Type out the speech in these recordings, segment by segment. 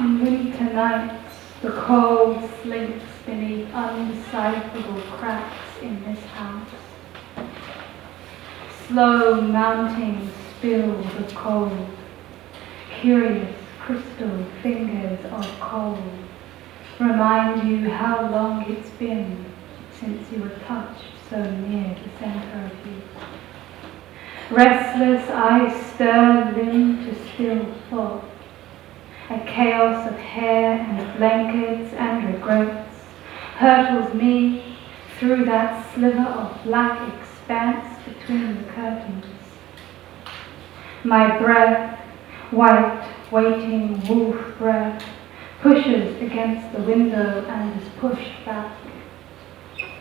On winter nights, the cold slinks beneath undecipherable cracks in this house. Slow mounting spills of cold, curious crystal fingers of cold, remind you how long it's been since you were touched so near the center of you. Restless, I stir limb to still thought. A chaos of hair and blankets and regrets hurtles me through that sliver of black expanse between the curtains. My breath, white, waiting wolf breath, pushes against the window and is pushed back.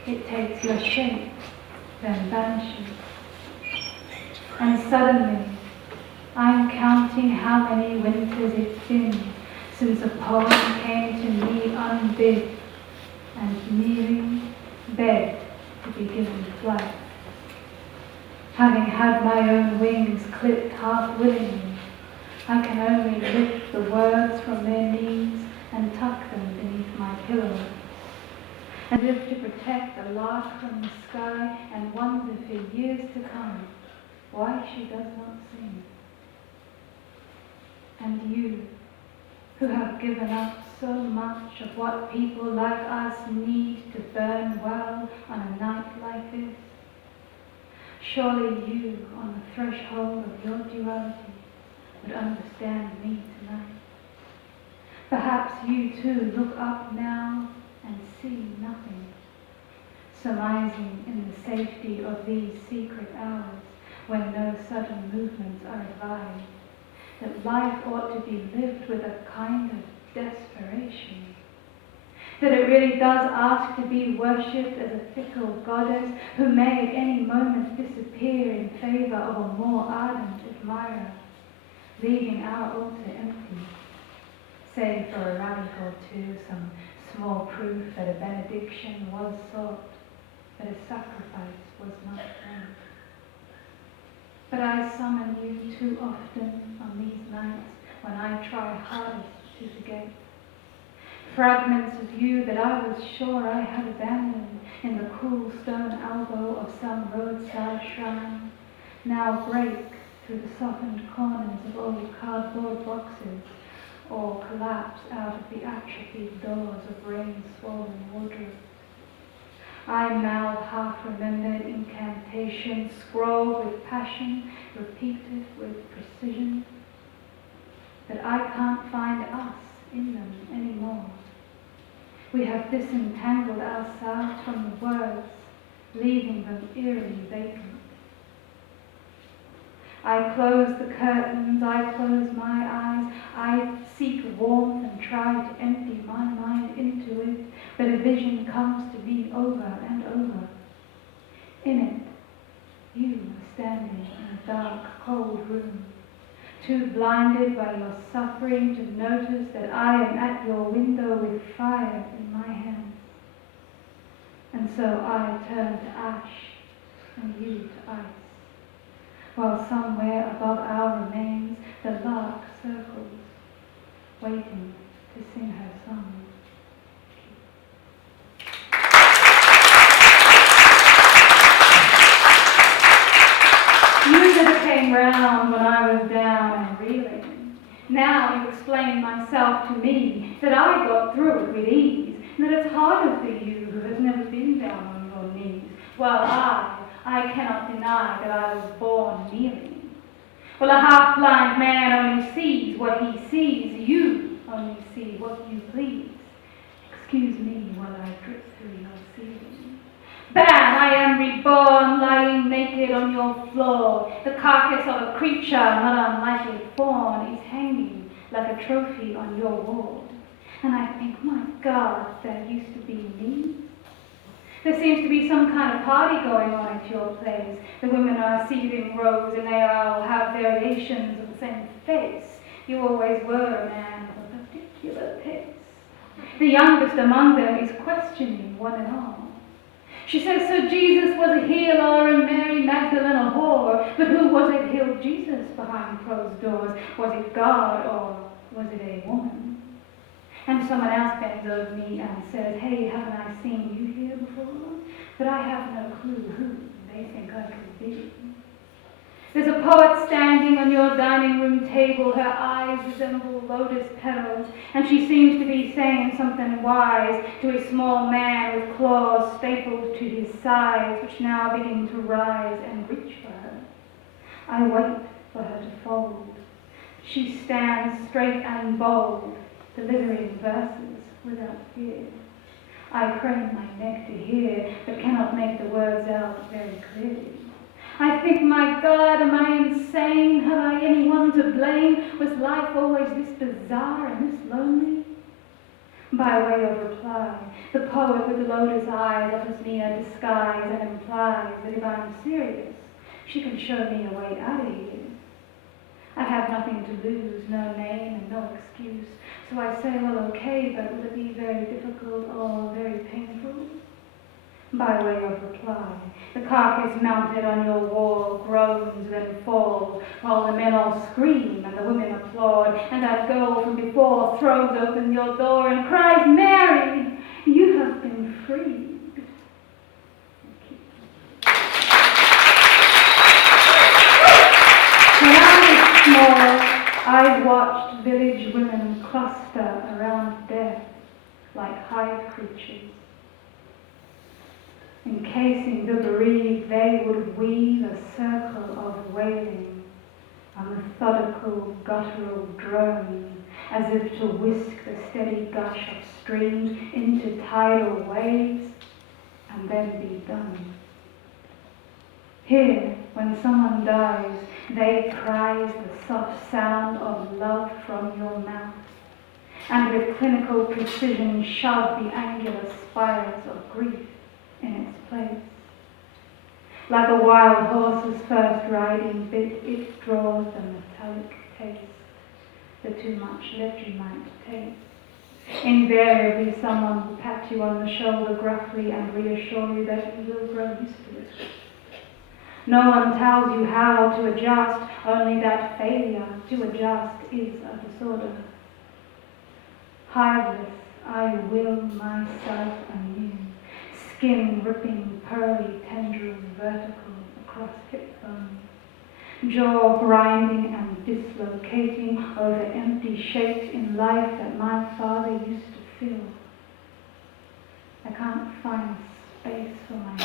It takes your shape, then vanishes. And suddenly, I'm counting how many winters it's been since a poem came to me unbid and kneeling begged to be given flight. Having had my own wings clipped half willingly, I can only lift the words from their knees and tuck them beneath my pillow, as if to protect a lark from the sky and wonder for years to come why she does not sing. And you, who have given up so much of what people like us need to burn well on a night like this, surely you, on the threshold of your duality, would understand me tonight. Perhaps you too look up now and see nothing, surmising in the safety of these secret hours when no sudden movements are advised, that life ought to be lived with a kind of desperation, that it really does ask to be worshipped as a fickle goddess who may at any moment disappear in favor of a more ardent admirer, leaving our altar empty, save for a relic or two, some small proof that a benediction was sought, that a sacrifice was not made. But I summon you too often on these nights when I try hardest to forget. Fragments of you that I was sure I had abandoned in the cool stone elbow of some roadside shrine now break through the softened corners of old cardboard boxes or collapse out of the atrophied doors of rain-swollen wardrobes. I mouth half-remembered incantations, scrawled with passion, repeated with precision, but I can't find us in them anymore. We have disentangled ourselves from the words, leaving them eerily vacant. I close the curtains, I close my eyes, I seek warmth and try to empty my mind into it, but a vision comes to me over and over. In it, you are standing in a dark, cold room, too blinded by your suffering to notice that I am at your window with fire in my hands. And so I turn to ash and you to ice, while somewhere above our remains the lark circles, waiting to sing her song. You never came round when I was down and reeling. Now you explain myself to me, that I got through it with ease, and that it's harder for you who has never been down on your knees, while I cannot deny that I was born kneeling. Well, a half-blind man only sees what he sees, you only see what you please. Excuse me while I drip through your ceiling. Bam! I am reborn, lying naked on your floor. The carcass of a creature, not unlike a fawn, is hanging like a trophy on your wall. And I think, my God, that used to be me. There seems to be some kind of party going on at your place. The women are seated in rows and they all have variations of the same face. You always were a man of a particular taste. The youngest among them is questioning one and all. She says, so Jesus was a healer and Mary Magdalene a whore, but who was it healed Jesus behind closed doors? Was it God or was it a woman? And someone else bends over me and says, hey, haven't I seen you here before? But I have no clue who they think I could be. There's a poet standing on your dining room table. Her eyes resemble lotus petals, and she seems to be saying something wise to a small man with claws stapled to his sides, which now begin to rise and reach for her. I wait for her to fold. She stands straight and bold, delivering verses without fear. I crane my neck to hear, but cannot make the words out very clearly. I think, my God, am I insane? Have I anyone to blame? Was life always this bizarre and this lonely? By way of reply, the poet with the lotus eyes offers me a disguise and implies that if I'm serious, she can show me a way out of here. I have nothing to lose, no name and no excuse, so I say, well, okay, but will it be very difficult or very painful? By way of reply, the carcass mounted on your wall groans then falls, while the men all scream and the women applaud, and that girl from before throws open your door and cries, Mary, you have been freed. When I was small, I watched village women cluster around death like hive creatures. Encasing the bereaved, they would weave a circle of wailing, a methodical guttural drone, as if to whisk the steady gush of streams into tidal waves, and then be done. Here, when someone dies, they prize the soft sound of love from your mouth, and with clinical precision shove the angular spires of grief in its place. Like a wild horse's first riding bit, it draws the metallic taste, the too much Vegemite taste. Invariably, someone will pat you on the shoulder gruffly and reassure you that you will grow used to it. No one tells you how to adjust, only that failure to adjust is a disorder. Hiveless, I will myself anew. Skin ripping pearly tendrils vertical across hip bones, jaw grinding and dislocating over empty shapes in life that my father used to fill. I can't find space for my